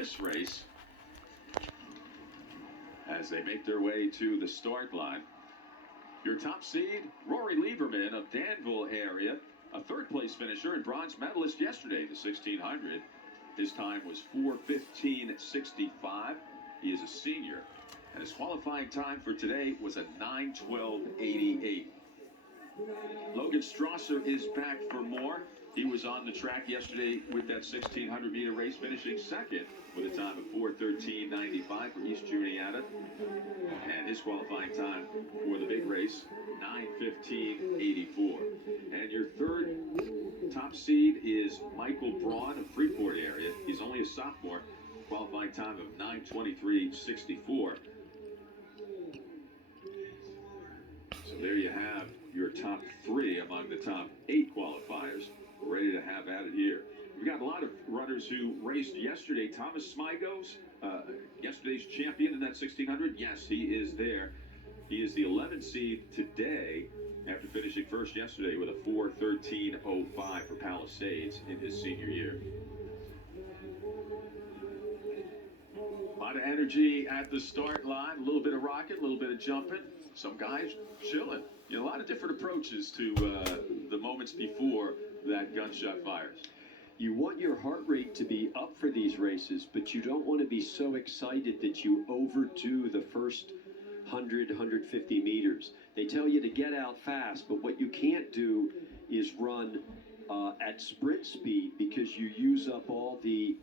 this race as they make their way to the start line. Your top seed, Rory Lieberman of Danville area, a third-place finisher and bronze medalist yesterday, the 1600. His time was 4:15.65. He is a senior, and his qualifying time for today was a 9:12.88. Logan Strasser is back for more. He was on the track yesterday with that 1600-meter race, finishing second with a time of 4:13.95 for East Juniata. And his qualifying time for the big race, 9:15.84. And your third top seed is Michael Braun of Freeport area. He's only a sophomore, qualifying time of 9:23.64. So there you have your top three among the top 8 qualifiers ready to have at it here. We've got a lot of runners who raced yesterday. Thomas Smigos, yesterday's champion in that 1600. Yes, he is there. He is the 11th seed today after finishing first yesterday with a 4:13.05 for Palisades in his senior year. A lot of energy at the start line, a little bit of rocket, a little bit of jumping. Some guys chilling. You know, a lot of different approaches to the moments before that gunshot fires. You want your heart rate to be up for these races, but you don't want to be so excited that you overdo the first 100, 150 meters. They tell you to get out fast, but what you can't do is run at sprint speed, because you use up all the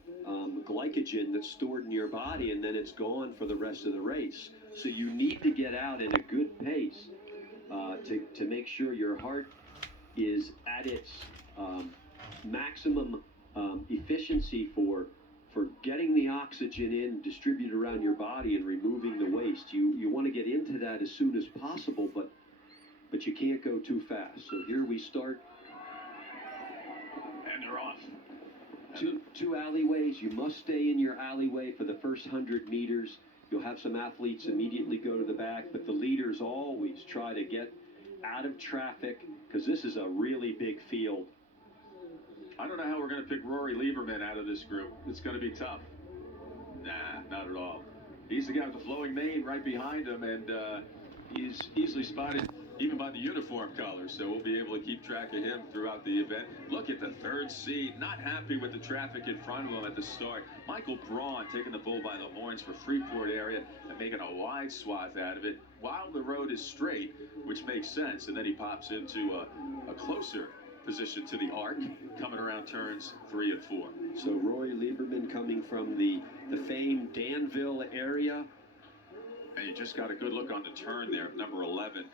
glycogen that's stored in your body, and then it's gone for the rest of the race. So you need to get out at a good pace to make sure your heart is at its maximum efficiency for getting the oxygen in, distributed around your body, and removing the waste. You want to get into that as soon as possible, but you can't go too fast. So here we start. And they're off. Two alleyways. You must stay in your alleyway for the first 100 meters. You'll have some athletes immediately go to the back, but the leaders always try to get out of traffic, because this is a really big field. I don't know how we're going to pick Rory Lieberman out of this group. It's going to be tough. Nah, not at all. He's the guy with the flowing mane right behind him, and he's easily spotted even by the uniform colors, so we'll be able to keep track of him throughout the event. Look at the third seed, not happy with the traffic in front of him at the start. Michael Braun taking the bull by the horns for Freeport area and making a wide swath out of it while the road is straight, which makes sense, and then he pops into a closer position to the arc, coming around turns 3 and 4. So Roy Lieberman coming from the famed Danville area. And you just got a good look on the turn there, number 11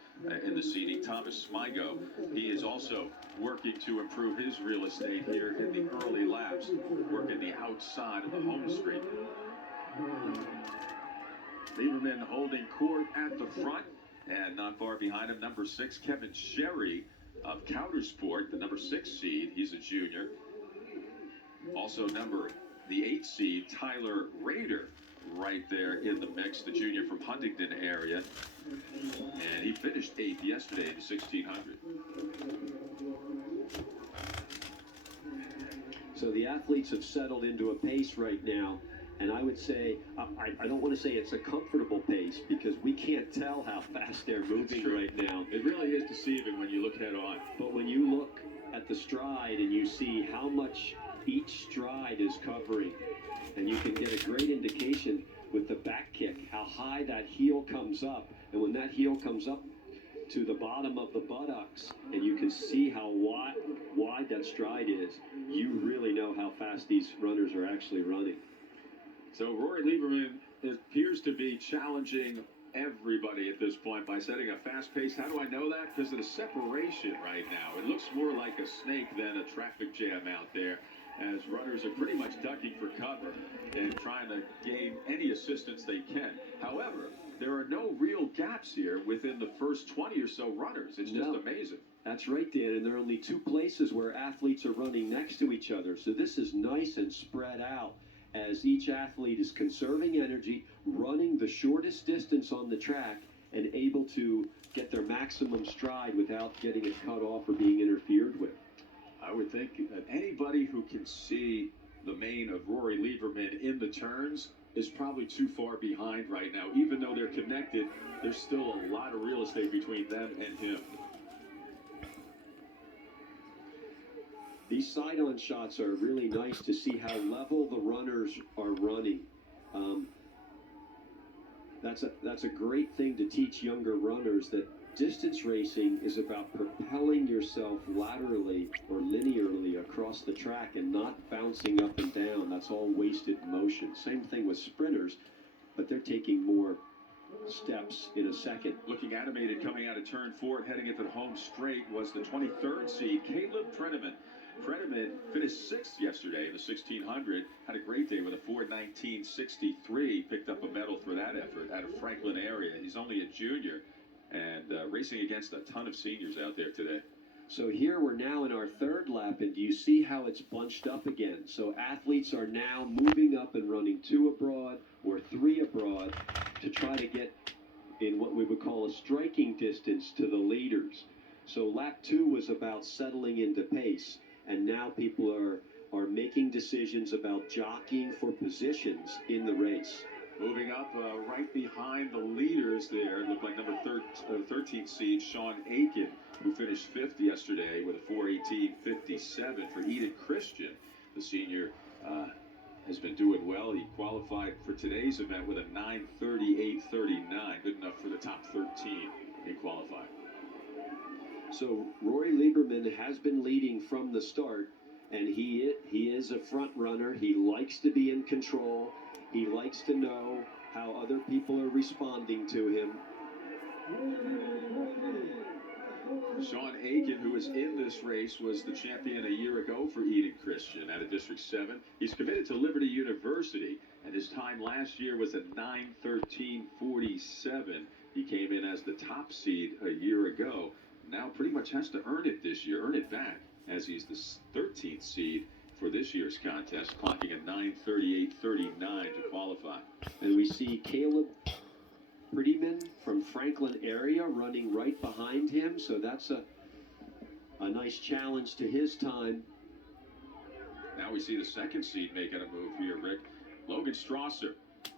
in the seating, Thomas Smigo. He is also working to improve his real estate here in the early laps, working the outside of the home straight. Lieberman holding court at the front, and not far behind him, number 6, Kevin Sherry of Countersport, the number 6 seed. He's a junior. Also the 8 seed, Tyler Rader, right there in the mix, the junior from Huntington area, and he finished 8th yesterday in the 1600. So the athletes have settled into a pace right now, and I would say, I don't want to say it's a comfortable pace, because we can't tell how fast they're moving right now. It really is deceiving when you look head on. But when you look at the stride and you see how much each stride is covering, and you can get a great indication with the back kick how high that heel comes up, and when that heel comes up to the bottom of the buttocks and you can see how wide that stride is, you really know how fast these runners are actually running. So Rory Lieberman appears to be challenging everybody at this point by setting a fast pace. How do I know that? Because of the separation right now. It looks more like a snake than a traffic jam out there, as runners are pretty much ducking for cover and trying to gain any assistance they can. However, there are no real gaps here within the first 20 or so runners. It's just amazing. That's right, Dan, and there are only 2 places where athletes are running next to each other. So this is nice and spread out, as each athlete is conserving energy, running the shortest distance on the track, and able to get their maximum stride without getting it cut off or being interfered with. I would think that anybody who can see the main of Rory Lieberman in the turns is probably too far behind right now. Even though they're connected, there's still a lot of real estate between them and him. These side-on shots are really nice to see how level the runners are running. That's a great thing to teach younger runners, that distance racing is about propelling yourself laterally or linearly across the track and not bouncing up and down. That's all wasted motion. Same thing with sprinters, but they're taking more steps in a second. Looking animated coming out of turn 4 and heading into the home straight was the 23rd seed, Caleb Predeman. Predeman finished 6th yesterday in the 1600, had a great day with a 4:19.63, picked up a medal for that effort out of Franklin area. He's only a junior and racing against a ton of seniors out there today. So here we're now in our third lap, and do you see how it's bunched up again? So athletes are now moving up and running 2 abroad or 3 abroad to try to get in what we would call a striking distance to the leaders. So lap 2 was about settling into pace, and now people are making decisions about jockeying for positions in the race. Moving up right behind the leaders there, it looked like number 13th seed Sean Aiken, who finished 5th yesterday with a 4:18.57 for Eden Christian. The senior has been doing well. He qualified for today's event with a 9:38.39, good enough for the top 13 in qualifying. So Rory Lieberman has been leading from the start, and he is a front runner. He likes to be in control. He likes to know how other people are responding to him. Sean Aiken, who was in this race, was the champion a year ago for Eden Christian out of District 7. He's committed to Liberty University, and his time last year was a 9:13.47. He came in as the top seed a year ago. Now pretty much has to earn it this year, earn it back, as he's the 13th seed for this year's contest, clocking a 9:38.39 to qualify. And we see Caleb Predeman from Franklin area running right behind him, so that's a nice challenge to his time. Now we see the second seed making a move here, Rick. Logan Strasser.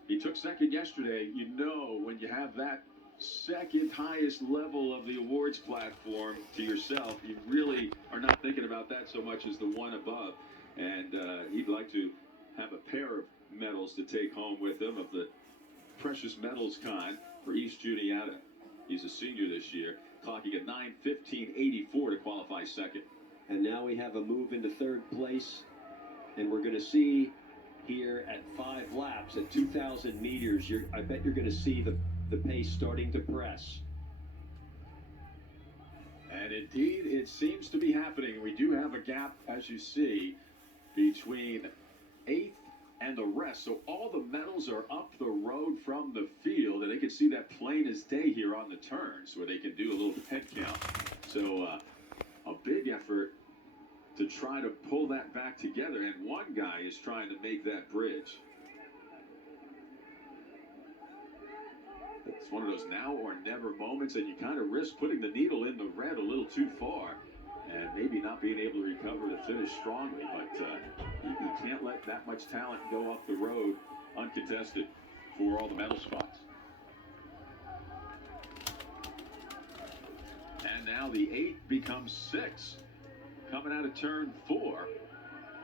He took 2nd yesterday. You know, when you have that second highest level of the awards platform to yourself, you really are not thinking about that so much as the one above. And he'd like to have a pair of medals to take home with him of the precious medals kind for East Juniata. He's a senior this year, clocking at 9:15.84 to qualify 2nd. And now we have a move into 3rd place, and we're going to see here at 5 laps at 2,000 meters, I bet you're going to see the pace starting to press. And indeed, it seems to be happening. We do have a gap, as you see, between 8th and the rest. So all the medals are up the road from the field, and they can see that plain as day here on the turns where they can do a little head count. So a big effort to try to pull that back together, and one guy is trying to make that bridge. It's one of those now or never moments, and you kind of risk putting the needle in the red a little too far and maybe not being able to recover to finish strongly. But you can't let that much talent go off the road uncontested for all the medal spots. And now the 8 becomes 6. Coming out of turn 4,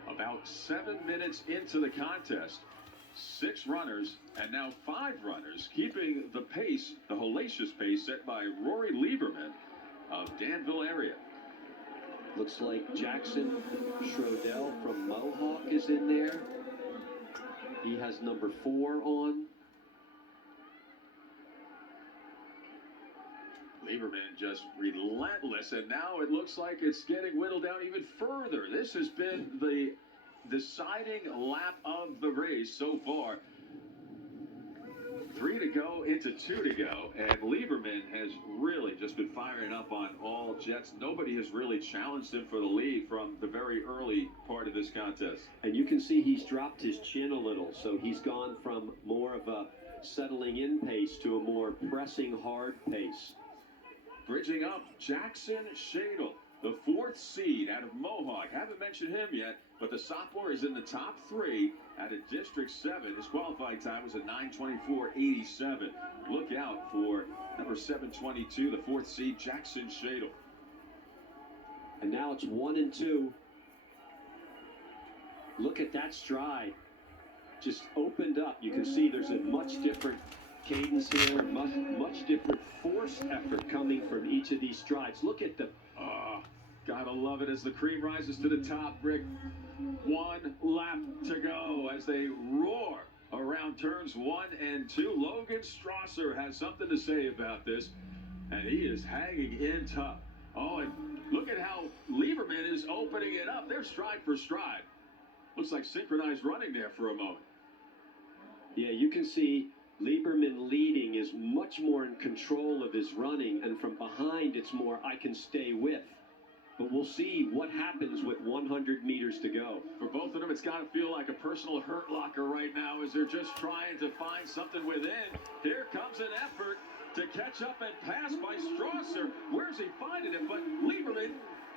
about 7 minutes into the contest. 6 runners and now 5 runners, keeping the pace, the hellacious pace set by Rory Lieberman of Danville area. Looks like Jackson Schrodel from Mohawk is in there. He has number 4 on. Lieberman just relentless, and now it looks like it's getting whittled down even further. This has been the deciding lap of the race so far. 3 to go into 2 to go, and Lieberman has really just been firing up on all jets. Nobody has really challenged him for the lead from the very early part of this contest. And you can see he's dropped his chin a little, so he's gone from more of a settling in pace to a more pressing hard pace. Bridging up, Jackson Shadle the fourth seed out of Mohawk. Haven't mentioned him yet, but the sophomore is in the top three out of District 7. His qualifying time was a 9:24.87. Look out for number 722, the fourth seed, Jackson Shadle. And now it's 1 and 2. Look at that stride. Just opened up. You can see there's a much different cadence here, much different force effort coming from each of these strides. Look at the... Gotta love it as the cream rises to the top, Rick. 1 lap to go as they roar around turns 1 and 2. Logan Strasser has something to say about this, and he is hanging in tough. Oh, and look at how Lieberman is opening it up. They're stride for stride. Looks like synchronized running there for a moment. Yeah, you can see Lieberman leading is much more in control of his running, and from behind it's more I can stay with. But we'll see what happens with 100 meters to go. For both of them, it's got to feel like a personal hurt locker right now as they're just trying to find something within. Here comes an effort to catch up and pass by Strasser. Where's he finding it? But Lieberman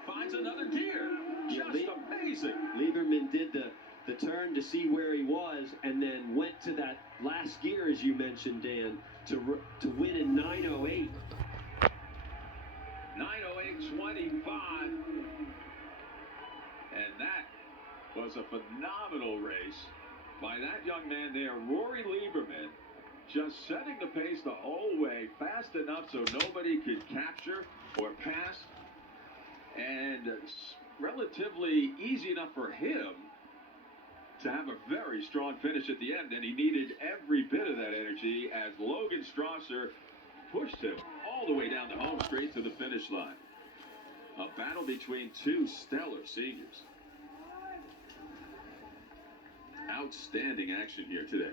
finds another gear. Just amazing. Lieberman did the turn to see where he was and then went to that last gear, as you mentioned, Dan, to win in 9:08. 9:08.25. And that was a phenomenal race by that young man there, Rory Lieberman, just setting the pace the whole way, fast enough so nobody could capture or pass, and relatively easy enough for him to have a very strong finish at the end, and he needed every bit of that energy as Logan Strasser pushed him all the way down the home straight to the finish line. A battle between two stellar seniors. Outstanding action here today.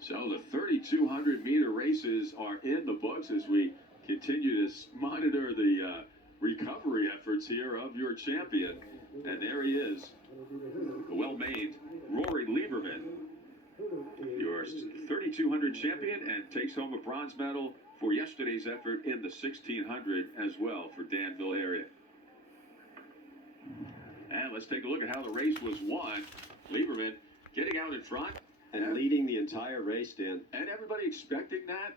So the 3,200 meter races are in the books as we continue to monitor the recovery efforts here of your champion. And there he is, the well-made Rory Lieberman, your 3,200 champion, and takes home a bronze medal for yesterday's effort in the 1,600 as well for Danville area. And let's take a look at how the race was won. Lieberman getting out in front. And leading the entire race, Dan. And everybody expecting that.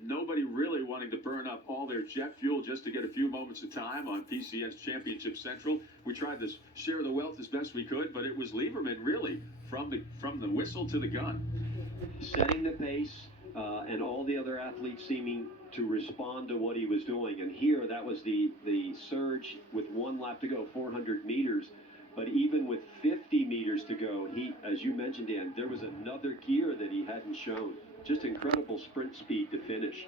Nobody really wanting to burn up all their jet fuel just to get a few moments of time on PCS Championship Central. We tried to share the wealth as best we could, but it was Lieberman really from the whistle to the gun. Setting the pace, and all the other athletes seeming to respond to what he was doing. And here, that was the surge with 1 lap to go, 400 meters. But even with 50 meters to go, he, as you mentioned, Dan, there was another gear that he hadn't shown. Just incredible sprint speed to finish.